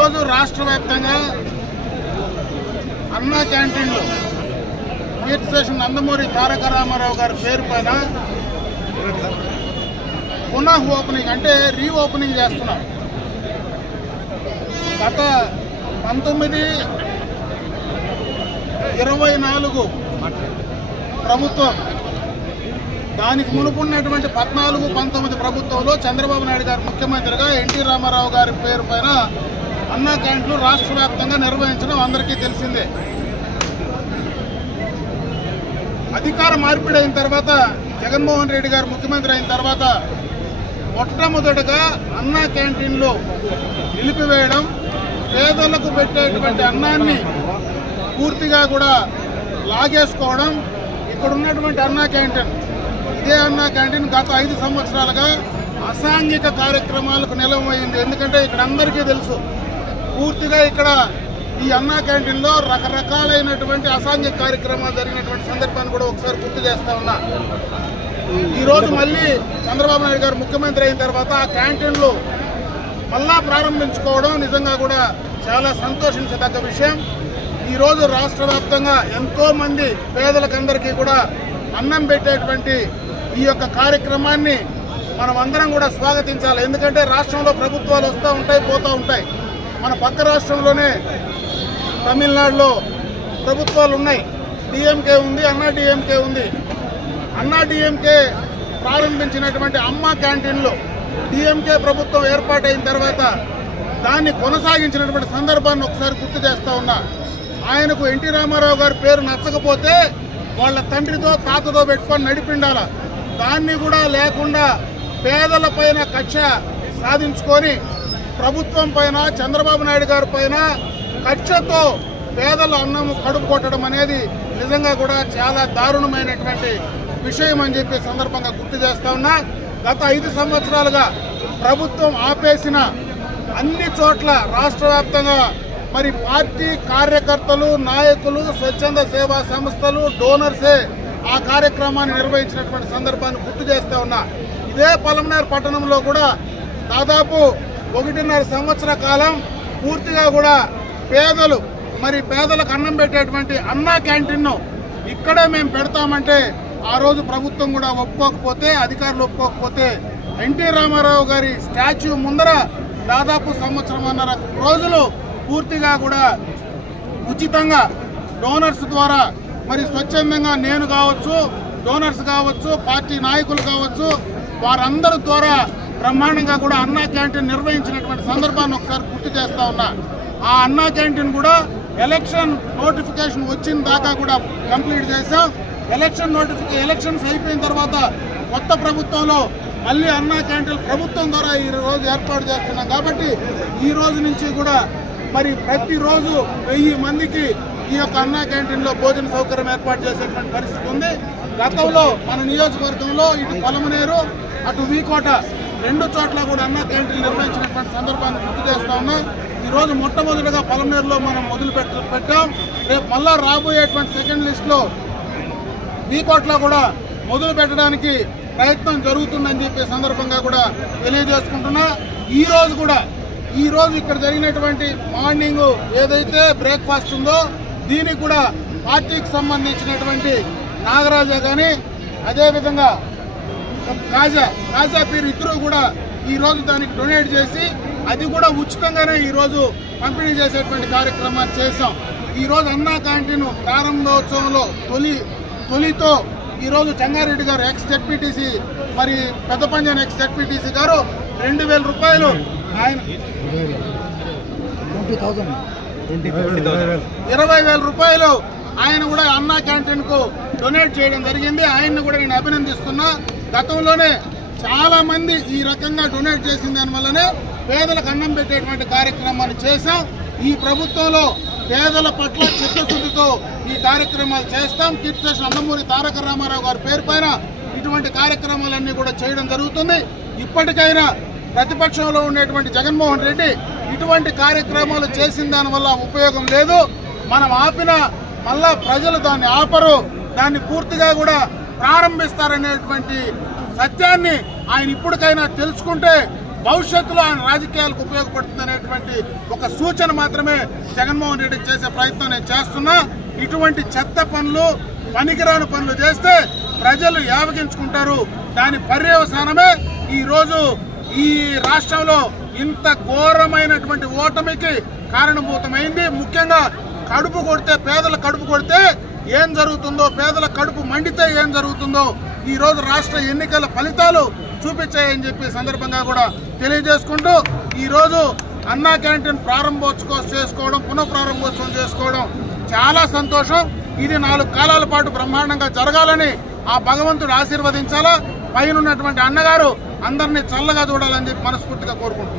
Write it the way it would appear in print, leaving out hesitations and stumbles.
ఈరోజు రాష్ట్ర వ్యాప్తంగా అన్నా క్యాంటీన్లు కీర్తిశేషం నందమూరి తారక రామారావు గారి పేరు పైన పునః ఓపెనింగ్ అంటే రీఓపెనింగ్ చేస్తున్నారు. గత 19-24 ప్రభుత్వం, దానికి మునుపున్నటువంటి 14-19 ప్రభుత్వంలో చంద్రబాబు నాయుడు గారు ముఖ్యమంత్రిగా ఎన్టీ రామారావు గారి పేరు పైన అన్నా క్యాంటీన్లు రాష్ట్ర వ్యాప్తంగా నిర్వహించడం అందరికీ తెలిసిందే. అధికార మార్పిడి అయిన తర్వాత జగన్మోహన్ రెడ్డి గారు ముఖ్యమంత్రి అయిన తర్వాత మొట్టమొదటగా అన్నా క్యాంటీన్లు నిలిపివేయడం, పేదలకు పెట్టేటువంటి అన్నాన్ని పూర్తిగా కూడా లాగేసుకోవడం. ఇక్కడ ఉన్నటువంటి అన్నా క్యాంటీన్, ఇదే అన్నా క్యాంటీన్ గత 5 సంవత్సరాలుగా అసాంఘిక కార్యక్రమాలకు నిలవమైంది. ఎందుకంటే ఇక్కడ అందరికీ తెలుసు, పూర్తిగా ఇక్కడ ఈ అన్నా క్యాంటీన్లో రకరకాలైనటువంటి అసాంఘిక కార్యక్రమాలు జరిగినటువంటి సందర్భాన్ని కూడా ఒకసారి గుర్తు చేస్తా ఉన్నా. ఈరోజు మళ్ళీ చంద్రబాబు నాయుడు గారు ముఖ్యమంత్రి అయిన తర్వాత ఆ క్యాంటీన్లు మళ్ళా ప్రారంభించుకోవడం నిజంగా కూడా చాలా సంతోషించదగ్గ విషయం. ఈరోజు రాష్ట్ర వ్యాప్తంగా ఎంతో మంది పేదలకందరికీ కూడా అన్నం పెట్టేటువంటి ఈ యొక్క కార్యక్రమాన్ని మనం అందరం కూడా స్వాగతించాలి. ఎందుకంటే రాష్ట్రంలో ప్రభుత్వాలు వస్తూ ఉంటాయి, పోతూ ఉంటాయి. మన పక్క రాష్ట్రంలోనే తమిళనాడులో ప్రభుత్వాలు ఉన్నాయి. డిఎంకే ఉంది, అన్నా డిఎంకే ఉంది. అన్నా డిఎంకే ప్రారంభించినటువంటి అమ్మ క్యాంటీన్లు డిఎంకే ప్రభుత్వం ఏర్పాటైన తర్వాత దాన్ని కొనసాగించినటువంటి సందర్భాన్ని ఒకసారి గుర్తు చేస్తా ఉన్నా. ఆయనకు ఎన్టీ రామారావు గారి పేరు నచ్చకపోతే వాళ్ళ తండ్రితో తాతతో పెట్టుకొని నడిపిండాల. దాన్ని కూడా లేకుండా పేదల పైన కక్ష సాధించుకొని ప్రభుత్వం పైన, చంద్రబాబు నాయుడు గారి పైన కక్షతో పేదల అన్నం కడుపు కొట్టడం అనేది నిజంగా కూడా చాలా దారుణమైనటువంటి విషయం అని చెప్పి సందర్భంగా గుర్తు చేస్తా ఉన్నా. గత 5 సంవత్సరాలుగా ప్రభుత్వం ఆపేసిన అన్ని చోట్ల రాష్ట్ర వ్యాప్తంగా మరి పార్టీ కార్యకర్తలు, నాయకులు, స్వచ్ఛంద సేవా సంస్థలు, డోనర్సే ఆ కార్యక్రమాన్ని నిర్వహించినటువంటి సందర్భాన్ని గుర్తు చేస్తా ఉన్నా. ఇదే పలమనేరు పట్టణంలో కూడా దాదాపు 1.5 సంవత్సర కాలం పూర్తిగా కూడా పేదలకు అన్నం పెట్టేటువంటి అన్నా క్యాంటీన్ను ఇక్కడే మేము పెడతామంటే ఆ రోజు ప్రభుత్వం కూడా ఒప్పుకోకపోతే, అధికారులు ఒప్పుకోకపోతే ఎన్టీ రామారావు గారి స్టాచ్యూ ముందర దాదాపు 1.5 రోజులు పూర్తిగా కూడా ఉచితంగా డోనర్స్ ద్వారా మరి స్వచ్ఛందంగా నేను కావచ్చు, డోనర్స్ కావచ్చు, పార్టీ నాయకులు కావచ్చు, వారందరి ద్వారా బ్రహ్మాండంగా కూడా అన్నా క్యాంటీన్ నిర్వహించినటువంటి సందర్భాన్ని ఒకసారి గుర్తు చేస్తా ఉన్నా. ఆ అన్నా క్యాంటీన్ కూడా ఎలక్షన్ నోటిఫికేషన్ వచ్చిన దాకా కూడా కంప్లీట్ చేశాం. ఎలక్షన్స్ అయిపోయిన తర్వాత కొత్త ప్రభుత్వంలో మళ్ళీ అన్నా క్యాంటీన్ ప్రభుత్వం ద్వారా ఈ రోజు ఏర్పాటు చేస్తున్నాం. కాబట్టి ఈ రోజు నుంచి కూడా మరి ప్రతిరోజు 1000 మందికి ఈ యొక్క అన్నా క్యాంటీన్లో భోజన సౌకర్యం ఏర్పాటు చేసేటువంటి పరిస్థితి ఉంది. గతంలో మన నియోజకవర్గంలో ఇటు పలమనేరు, అటు వీకోట 2 చోట్ల కూడా అన్నా క్యాంటీన్ నిర్వహించినటువంటి సందర్భాన్ని గుర్తు చేస్తా ఉన్నాం. ఈరోజు మొట్టమొదటిగా పలమనేరులో మనం మొదలు పెట్టాం. రేపు మళ్ళా రాబోయేటువంటి సెకండ్ లిస్ట్లో వీకోట్లో కూడా మొదలు పెట్టడానికి ప్రయత్నం జరుగుతుందని చెప్పే సందర్భంగా కూడా తెలియజేసుకుంటున్నా. ఈ రోజు ఇక్కడ జరిగినటువంటి మార్నింగ్ ఏదైతే బ్రేక్ఫాస్ట్ ఉందో దీనికి కూడా పార్టీకి సంబంధించినటువంటి నాగరాజా కానీ, అదేవిధంగా కాజా పీర్ ఇద్దరు కూడా ఈరోజు దానికి డొనేట్ చేసి అది కూడా ఉచితంగానే ఈరోజు పంపిణీ చేసేటువంటి కార్యక్రమాన్ని చేశాం. ఈరోజు అన్నా క్యాంటీన్ ప్రారంభోత్సవంలో తొలితో ఈరోజు చెంగారెడ్డి గారు ఎక్స్ జెడ్పీటీసీ, మరి పెద్దపంజాన్ ఎక్స్ జెడ్పీటీసీ గారు 20,000 రూపాయలు ఆయన 20,000 రూపాయలు ఆయన కూడా అన్నా క్యాంటీన్ కు డొనేట్ చేయడం జరిగింది. ఆయన్ని కూడా నేను అభినందిస్తున్నా. గతంలోనే చాలా మంది ఈ రకంగా డొనేట్ చేసిన దానివల్లనే పేదలకు అన్నం పెట్టేటువంటి కార్యక్రమాన్ని చేశాం. ఈ ప్రభుత్వంలో పేదల పట్ల చిత్తశుద్ధితో ఈ కార్యక్రమాలు చేస్తాం. కీర్తిశేషం నందమూరి తారక రామారావు గారి పేరు పైన ఇటువంటి కార్యక్రమాలన్నీ కూడా చేయడం జరుగుతుంది. ఇప్పటికైనా ప్రతిపక్షంలో ఉండేటువంటి జగన్మోహన్ రెడ్డి ఇటువంటి కార్యక్రమాలు చేసిన దానివల్ల ఉపయోగం లేదు. మనం ఆపిన మళ్ళా ప్రజలు దాన్ని ఆపరు, దాన్ని పూర్తిగా కూడా ప్రారంభిస్తారనేటువంటి సత్యాన్ని ఆయన ఇప్పటికైనా తెలుసుకుంటే భవిష్యత్తులో ఆయన రాజకీయాలకు ఉపయోగపడుతుంది అనేటువంటి ఒక సూచన మాత్రమే జగన్మోహన్ రెడ్డికి చేసే ప్రయత్నం నేను చేస్తున్నా. ఇటువంటి చెత్త పనులు, పనికిరాని పనులు చేస్తే ప్రజలు యావగించుకుంటారు. దాని పర్యవసానమే ఈరోజు ఈ రాష్ట్రంలో ఇంత ఘోరమైనటువంటి ఓటమికి కారణభూతమైంది. ముఖ్యంగా కడుపు కొడితే, పేదల కడుపు కొడితే ఏం జరుగుతుందో, పేదల కడుపు మండితే ఏం జరుగుతుందో ఈ రోజు రాష్ట్ర ఎన్నికల ఫలితాలు చూపించాయని చెప్పి సందర్భంగా కూడా తెలియజేసుకుంటూ, ఈ రోజు అన్నా క్యాంటీన్ ప్రారంభోత్సవం చేసుకోవడం, పునఃప్రారంభోత్సవం చేసుకోవడం చాలా సంతోషం. ఇది 4 కాలాల పాటు బ్రహ్మాండంగా జరగాలని ఆ భగవంతుడు ఆశీర్వదించాలా. పైన ఉన్నటువంటి అన్నగారు అందరినీ చల్లగా చూడాలని చెప్పి మనస్ఫూర్తిగా కోరుకుంటున్నారు.